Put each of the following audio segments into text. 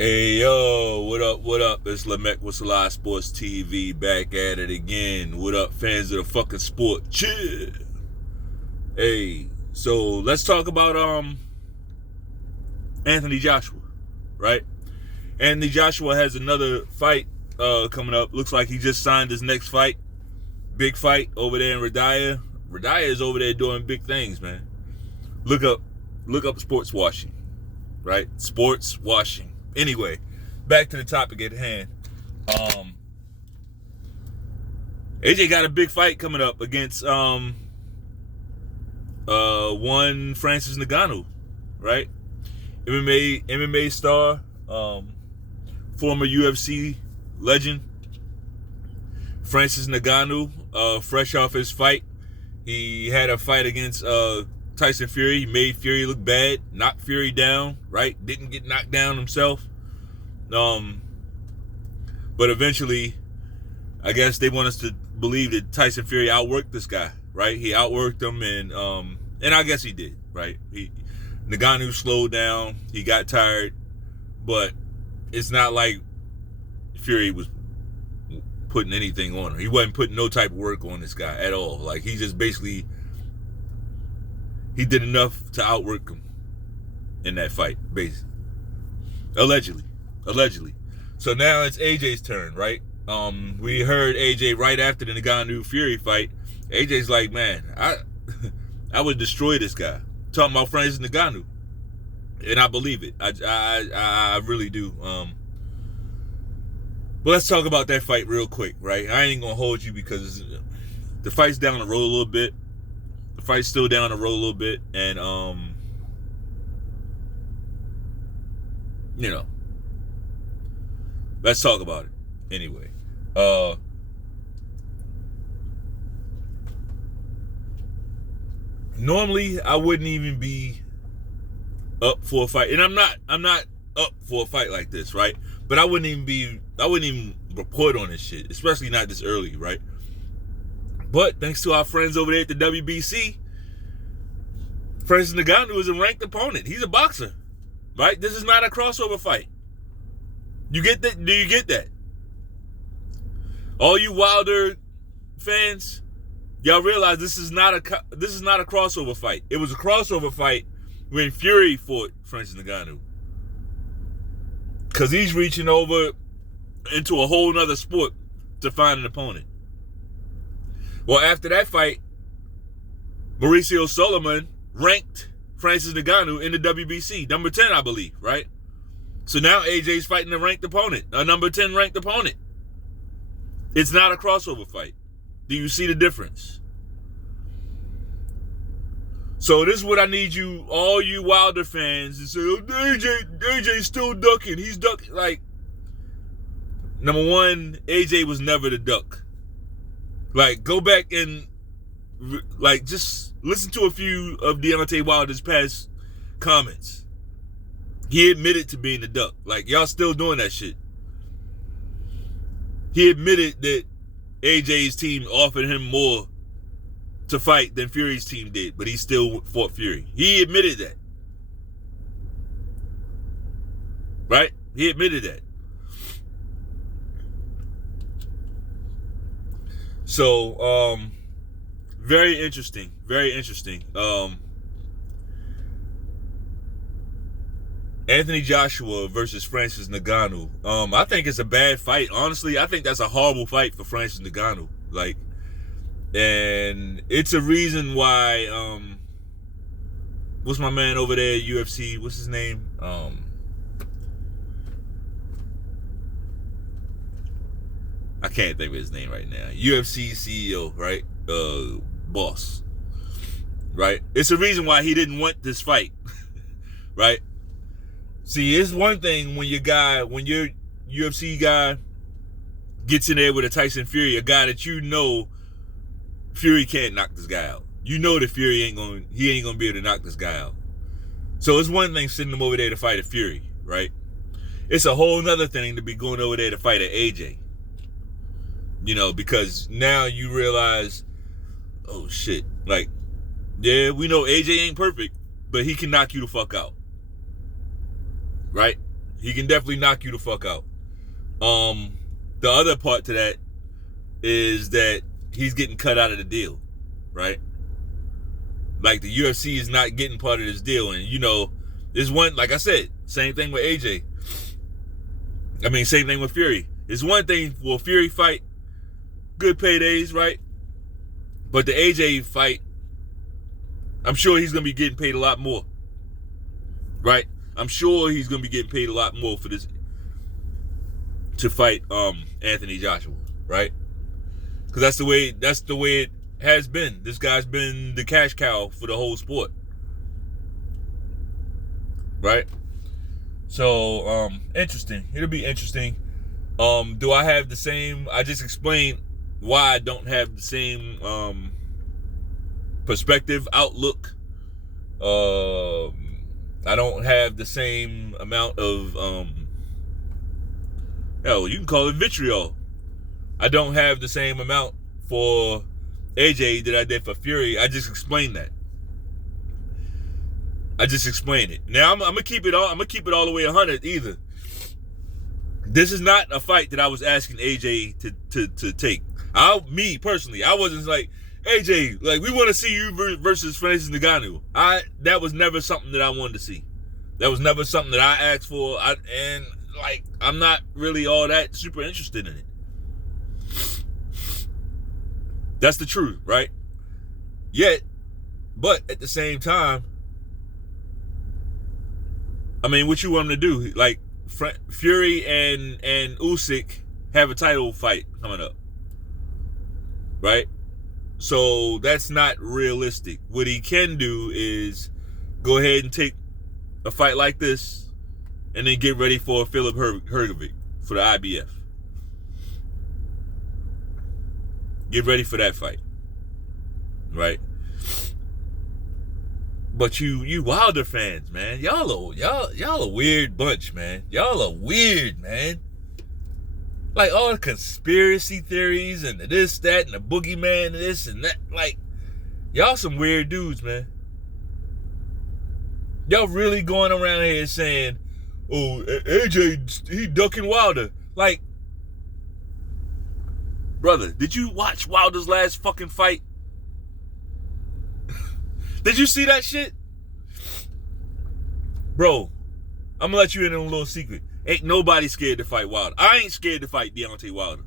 Hey yo, what up, what up? It's Lamek with Selah Sports TV back at it again. What up, fans of the fucking sport? Chill. Hey, so let's talk about Anthony Joshua, right? Anthony Joshua has another fight coming up. Looks like he just signed his next fight. Big fight over there in Riyadh. Riyadh is over there doing big things, man. Look up sports washing, right? Sports washing. Anyway, back to the topic at hand. AJ got a big fight coming up against one Francis Ngannou, right? MMA star, former UFC legend, Francis Ngannou, fresh off his fight. He had a fight against Tyson Fury. He made Fury look bad, knocked Fury down, right? Didn't get knocked down himself. But eventually, I guess they want us to believe that Tyson Fury outworked this guy, right? He outworked him, and I guess he did, right? Ngannou slowed down. He got tired, but it's not like Fury was putting anything on him. He wasn't putting no type of work on this guy at all. Like, he just basically, he did enough to outwork him in that fight, basically. Allegedly. So now it's AJ's turn, right? We heard AJ right after the Ngannou Fury fight. AJ's like, man, I would destroy this guy. Talking about Francis Ngannou, and I believe it. I really do. But let's talk about that fight real quick, right? I ain't gonna hold you because the fight's down the road a little bit. The fight's still down the road a little bit, and you know, let's talk about it anyway. Normally I wouldn't even be up for a fight, and I'm not up for a fight like this, right? But I wouldn't even report on this shit, especially not this early, right? But thanks to our friends over there at the WBC, Francis Ngannou is a ranked opponent. He's a boxer, right? This is not a crossover fight. You get that? Do you get that? All you Wilder fans, y'all realize this is not a crossover fight. It was a crossover fight when Fury fought Francis Ngannou, because he's reaching over into a whole nother sport to find an opponent. Well, after that fight, Mauricio Solomon ranked Francis Ngannou in the WBC, number 10, I believe, right? So now AJ's fighting a ranked opponent, a number 10 ranked opponent. It's not a crossover fight. Do you see the difference? So this is what I need you, all you Wilder fans, to say, oh, AJ's still ducking. He's ducking. Like, number one, AJ was never the duck. Like, go back and, like, just listen to a few of Deontay Wilder's past comments. He admitted to being the duck. Like, y'all still doing that shit. He admitted that AJ's team offered him more to fight than Fury's team did, but he still fought Fury. He admitted that. Right? He admitted that. So, very interesting. Very interesting. Anthony Joshua versus Francis Ngannou. I think it's a bad fight. Honestly, I think that's a horrible fight for Francis Ngannou. Like, and it's a reason why, what's my man over there at UFC? What's his name? I can't think of his name right now. UFC CEO, right? Boss. Right? It's a reason why he didn't want this fight. Right? See, it's one thing when your UFC guy gets in there with a Tyson Fury, a guy that you know Fury can't knock this guy out. You know that Fury ain't gonna be able to knock this guy out. So it's one thing sending him over there to fight a Fury, right? It's a whole nother thing to be going over there to fight an AJ. You know, because now you realize, oh shit, like, yeah, we know AJ ain't perfect, but he can knock you the fuck out. Right? He can definitely knock you the fuck out. The other part to that is that he's getting cut out of the deal, right? Like the UFC is not getting part of this deal, and you know, there's one, like I said, same thing with AJ. I mean, same thing with Fury. It's one thing for Fury fight, good paydays, right? But the AJ fight, I'm sure he's gonna be getting paid a lot more, right? I'm sure he's gonna be getting paid a lot more for this to fight Anthony Joshua, right? Because that's the way it has been. This guy's been the cash cow for the whole sport, right? So interesting. It'll be interesting. Do I have the same? I just explained why I don't have the same perspective, outlook. I don't have the same amount of you can call it vitriol. I don't have the same amount for AJ that I did for Fury. I just explained that. I just explained it. Now I'm gonna keep it all. I'm gonna keep it all the way 100. Either this is not a fight that I was asking AJ to take. Me personally, I wasn't like, AJ, like, we want to see you versus Francis Ngannou. That was never something that I wanted to see. That was never something that I asked for. I'm not really all that super interested in it. That's the truth, right? But at the same time, I mean, what you want him to do? Like, Fury and Usyk have a title fight coming up, right? So that's not realistic. What he can do is go ahead and take a fight like this and then get ready for Philip Hrgovic for the IBF. Get ready for that fight, right? But you Wilder fans, man, y'all a weird bunch, man. Y'all are weird, man. Like, all the conspiracy theories and the this, that, and the boogeyman, and this and that. Like, y'all some weird dudes, man. Y'all really going around here saying, oh, AJ, he ducking Wilder. Like, brother, did you watch Wilder's last fucking fight? Did you see that shit? Bro, I'm gonna let you in on a little secret. Ain't nobody scared to fight Wilder. I ain't scared to fight Deontay Wilder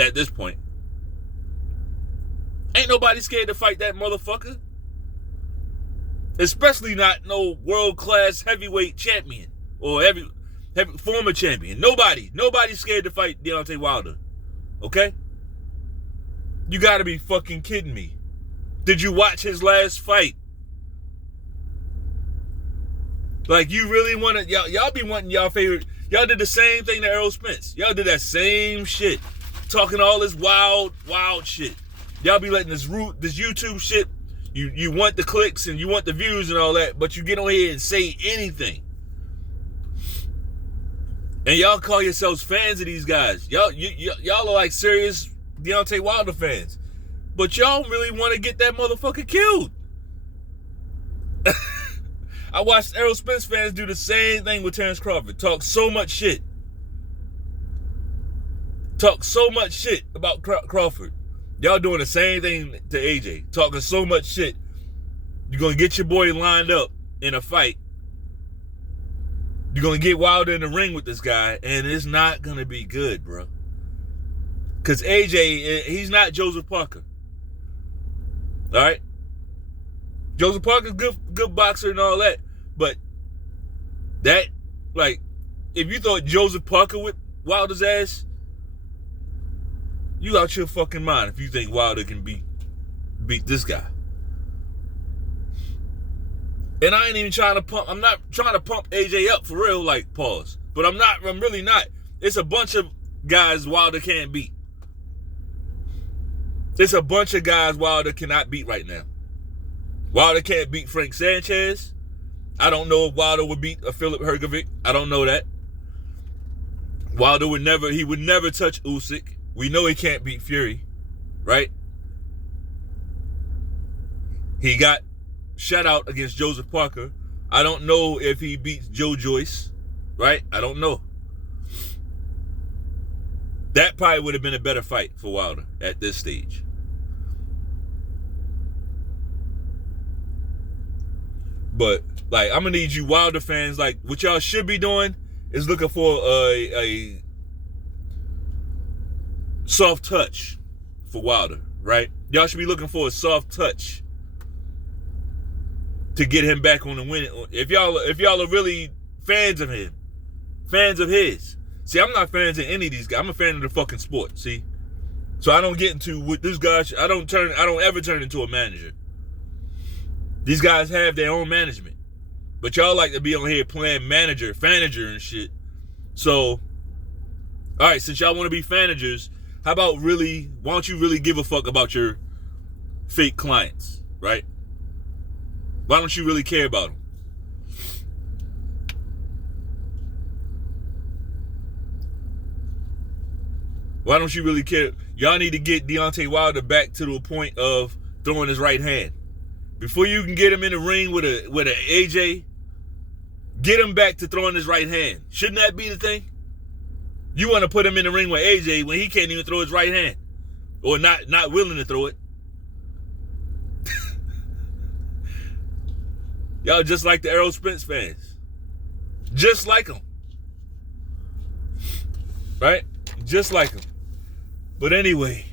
at this point. Ain't nobody scared to fight that motherfucker. Especially not no world-class heavyweight champion or heavy former champion. Nobody's scared to fight Deontay Wilder. Okay? You gotta be fucking kidding me. Did you watch his last fight? Like, you really want to, y'all be wanting y'all favorite, y'all did the same thing to Errol Spence. Y'all did that same shit. Talking all this wild shit. Y'all be letting this YouTube shit, you want the clicks and you want the views and all that, but you get on here and say anything. And y'all call yourselves fans of these guys. Y'all are like serious Deontay Wilder fans. But y'all really want to get that motherfucker killed. I watched Errol Spence fans do the same thing with Terrence Crawford. Talk so much shit about Crawford. Y'all doing the same thing to AJ. Talking so much shit. You're going to get your boy lined up in a fight. You're going to get Wilder in the ring with this guy, and it's not going to be good, bro. Because AJ, he's not Joseph Parker. All right? Joseph Parker's good boxer and all that, but that, like, if you thought Joseph Parker with Wilder's ass, you out your fucking mind if you think Wilder can beat this guy. And I ain't even trying to pump, I'm not trying to pump AJ up for real, like, pause. But I'm really not. It's a bunch of guys Wilder can't beat. It's a bunch of guys Wilder cannot beat right now. Wilder can't beat Frank Sanchez. I don't know if Wilder would beat a Philip Hrgovic. I don't know that. Wilder would never touch Usyk. We know he can't beat Fury, right? He got shut out against Joseph Parker. I don't know if he beats Joe Joyce. right? I don't know. That probably would have been a better fight for Wilder at this stage. But, like, I'm going to need you Wilder fans, like, what y'all should be doing is looking for a soft touch for Wilder, right? Y'all should be looking for a soft touch to get him back on the win. If y'all are really fans of him, fans of his. See, I'm not fans of any of these guys. I'm a fan of the fucking sport, see? So I don't get into what this guy, I don't ever turn into a manager. These guys have their own management. But y'all like to be on here playing fanager and shit. So, all right, since y'all want to be fanagers, how about why don't you really give a fuck about your fake clients, right? Why don't you really care about them? Why don't you really care? Y'all need to get Deontay Wilder back to the point of throwing his right hand. Before you can get him in the ring with an AJ, get him back to throwing his right hand. Shouldn't that be the thing? You want to put him in the ring with AJ when he can't even throw his right hand, or not willing to throw it. Y'all just like the Errol Spence fans, just like them, right? Just like them. But anyway,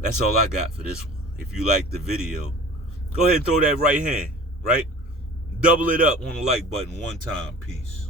that's all I got for this one. If you like the video, go ahead and throw that right hand, right? Double it up on the like button one time. Peace.